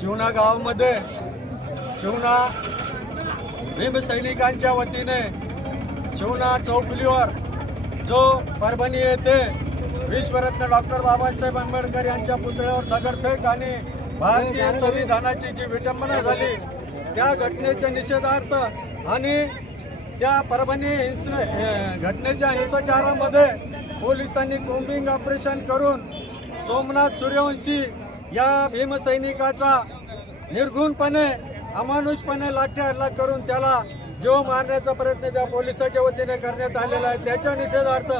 शिवना गावामध्ये शिवना भीमसैनिकांच्या वतीने शिवना चौफुलीवर जो परभणी येथे विश्वरत्न डॉक्टर बाबासाहेब आंबेडकर यांच्या पुतळ्यावर दगडफेक आणि भारतीय संविधानाची जी विटंबना झाली त्या घटनेच्या निषेधार्थ आणि त्या परभणी हिंस घटनेच्या हिंसाचारामध्ये पोलिसांनी कोम्बिंग ऑपरेशन करून सोमनाथ सूर्यवंशी या भीमसैनिकाचा निर्घुणपणे अमानुषपणे लाठी हल्ला करून त्याला जीव मारण्याचा प्रयत्न त्या पोलिसाच्या वतीने करण्यात आलेला आहे. त्याच्या निषेधार्थ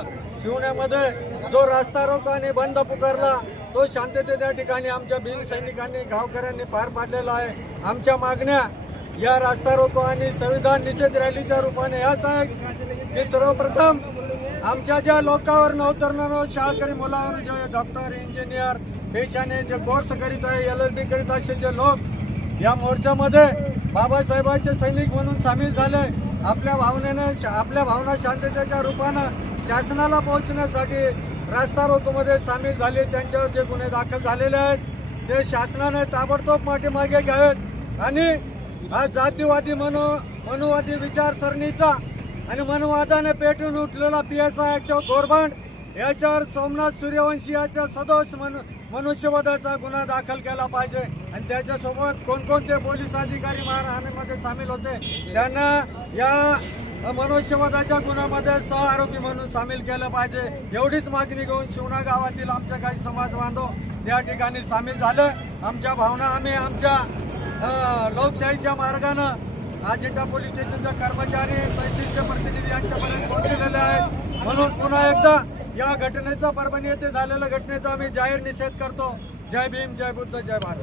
शिवण्यामध्ये जो रास्ता रोको आणि बंद पुकारला तो शांतते त्या ठिकाणी आमच्या भीम सैनिकांनी गावकऱ्यांनी पार पाडलेला आहे. आमच्या मागण्या या रास्ता रोको आणि संविधान निषेध रॅलीच्या रूपाने याच आहे की सर्वप्रथम आमच्या ज्या लोकांवर नवतरुणांवर शाळकरी मुलांवर जे डॉक्टर इंजिनियर पेशाने जे कोर्स करीत आहे एल एल डी करीत असे जे लोक या मोर्चामध्ये बाबासाहेबांचे सैनिक म्हणून सामील झाले. आपल्या भावनेनं आपल्या भावना शांततेच्या रूपानं शासनाला पोहोचण्यासाठी रास्ता रोकोमध्ये सामील झाले. त्यांच्यावर जे गुन्हे दाखल झालेले आहेत ते शासनाने ताबडतोब पाठीमागे घ्यावेत. आणि हा जातीवादी मनो मनुवादी विचारसरणीचा आणि मनवादाने पेटून उठलेला P S I Ashok Gorband याच्यावर सोमनाथ सूर्यवंशी याच्या सदोष मनु मनुष्यवधाचा गुन्हा दाखल केला पाहिजे. आणि त्याच्यासोबत कोणकोणते पोलीस अधिकारी मारहाणीमध्ये सामील होते त्यांना या मनुष्यवधाच्या गुन्ह्यामध्ये सह आरोपी म्हणून सामील केलं पाहिजे. एवढीच मागणी घेऊन शिवना गावातील आमच्या काही समाज बांधव या ठिकाणी सामील झालं. आमच्या भावना आम्ही आमच्या लोकशाहीच्या मार्गानं अजिंठा पोलीस स्टेशनचे कर्मचारी तहसीलचे प्रतिनिधी यांच्यापर्यंत पोहोचलेले आहेत. म्हणून पुन्हा एकदा या घटनेचा परभणी येथे झालेल्या घटनेचा आम्ही जाहीर निषेध करतो. जय भीम जय बुद्ध जय भारत.